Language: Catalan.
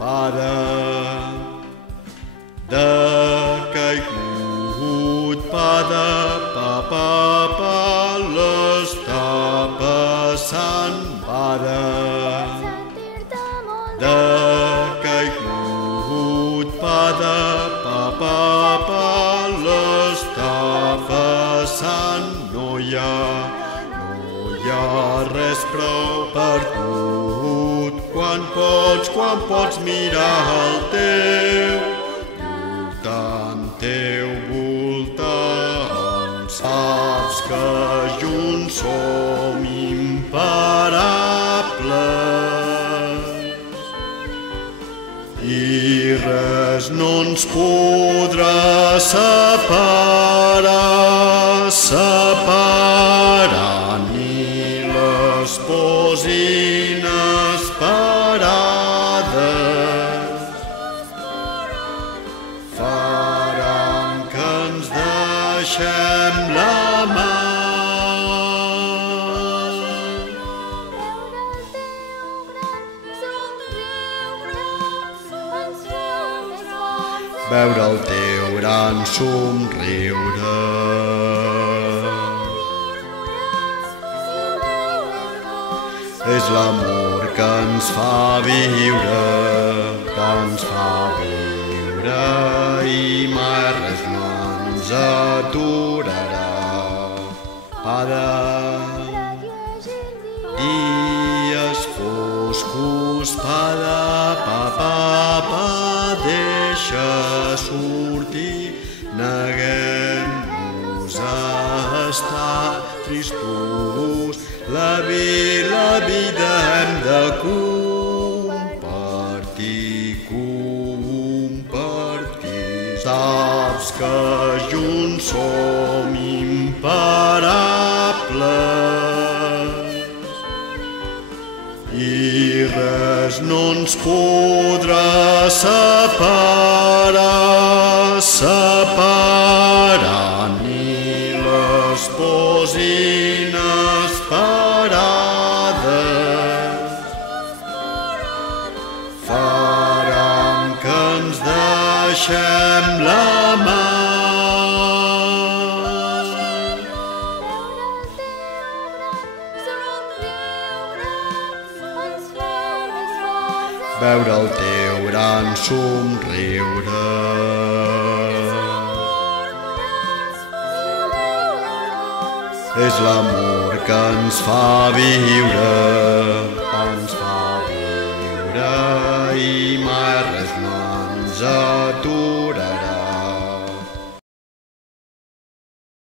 Pare de caigut, pa, l'està passant. Pare de caigut, pa, l'està passant. No hi ha res prou perdut. Quan pots mirar el teu voltant, saps que junts som imparables i res no ens podrà separar ni les pors inesperades faran que ens deixem la mà. Veure el teu gran somriure és l'amor que ens fa viure, i mai res no ens aturarà. Ara, dies foscos, pa, deixa sortir, neguem-nos a estar tristos. La vida hem de compartir. Saps que junts som imparables i res no ens podrà separar ni les pors inesperades faran que ens deixem la mà. Veure el teu gran somriure és l'amor que ens fa viure, i mai res no ens aturarà.